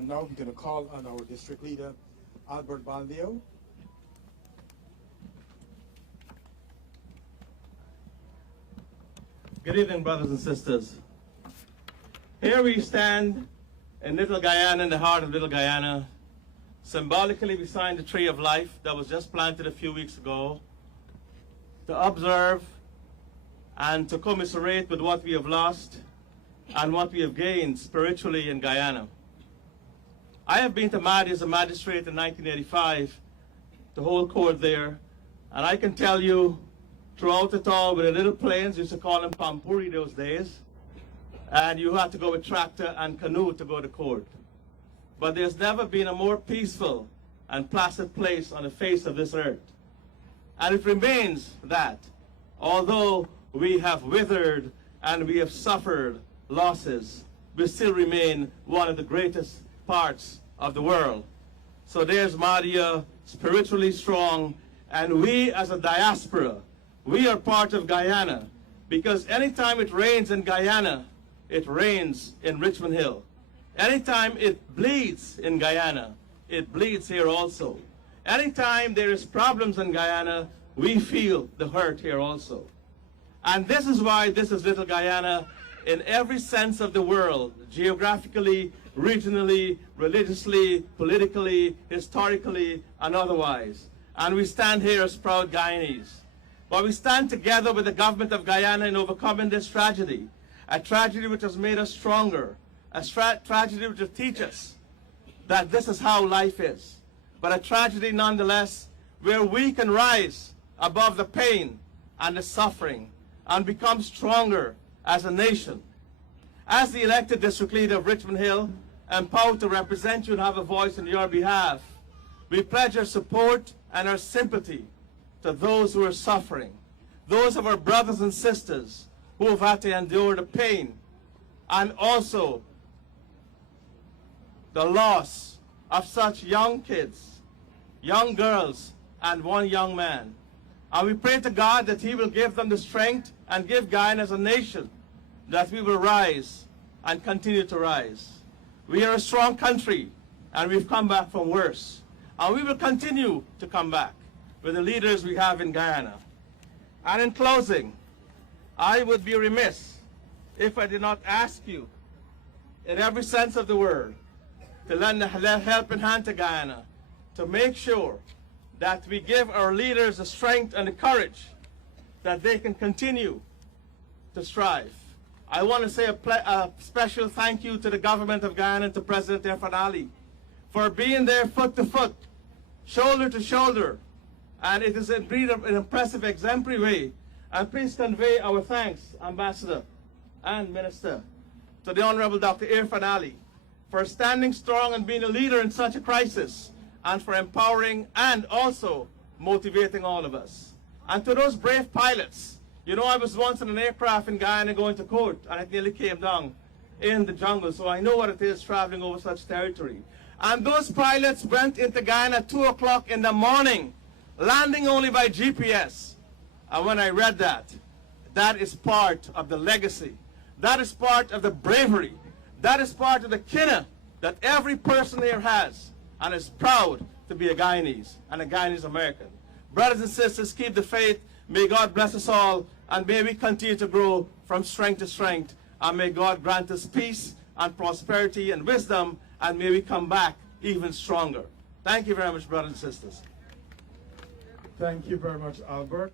And now we're going to call on our district leader, Albert Baldeo. Good evening, brothers and sisters. Here we stand in Little Guyana, in the heart of Little Guyana, symbolically beside the tree of life that was just planted a few weeks ago, to observe and to commiserate with what we have lost and what we have gained spiritually in Guyana. I have been to Mahdia as a magistrate in 1985 to hold court there, and I can tell you throughout it all, with the little planes, used to call them pampuri those days, and you had to go with tractor and canoe to go to court. But there's never been a more peaceful and placid place on the face of this earth. And it remains that, although we have withered and we have suffered losses, we still remain one of the greatest parts of the world. So there's Mahdia, spiritually strong, and we as a diaspora, we are part of Guyana, because anytime it rains in Guyana, it rains in Richmond Hill. Anytime it bleeds in Guyana, it bleeds here also. Anytime there is problems in Guyana, we feel the hurt here also. And this is why this is Little Guyana in every sense of the world, geographically, regionally, religiously, politically, historically, and otherwise. And we stand here as proud Guyanese. But we stand together with the government of Guyana in overcoming this tragedy, a tragedy which has made us stronger, a tragedy which will teach us that this is how life is, but a tragedy nonetheless where we can rise above the pain and the suffering and become stronger as a nation. As the elected district leader of Richmond Hill, empowered to represent you and have a voice on your behalf, we pledge our support and our sympathy to those who are suffering, those of our brothers and sisters who have had to endure the pain, and also the loss of such young kids, young girls, and one young man. And we pray to God that He will give them the strength and give Guyana as a nation, that we will rise and continue to rise. We are a strong country, and we've come back from worse. And we will continue to come back with the leaders we have in Guyana. And in closing, I would be remiss if I did not ask you, in every sense of the word, to lend a helping hand to Guyana, to make sure that we give our leaders the strength and the courage that they can continue to strive. I want to say a special thank you to the government of Guyana and to President Irfan Ali for being there foot to foot, shoulder to shoulder, and it is indeed an impressive, exemplary way. And please convey our thanks, Ambassador and Minister, to the Honorable Dr. Irfan Ali for standing strong and being a leader in such a crisis, and for empowering and also motivating all of us. And to those brave pilots, you know, I was once in an aircraft in Guyana going to court, and it nearly came down in the jungle, so I know what it is traveling over such territory. And those pilots went into Guyana at 2 o'clock in the morning, landing only by GPS. And when I read that, that is part of the legacy. That is part of the bravery. That is part of the kinna that every person here has and is proud to be a Guyanese and a Guyanese American. Brothers and sisters, keep the faith. May God bless us all, and may we continue to grow from strength to strength. And may God grant us peace and prosperity and wisdom, and may we come back even stronger. Thank you very much, brothers and sisters. Thank you very much, Albert.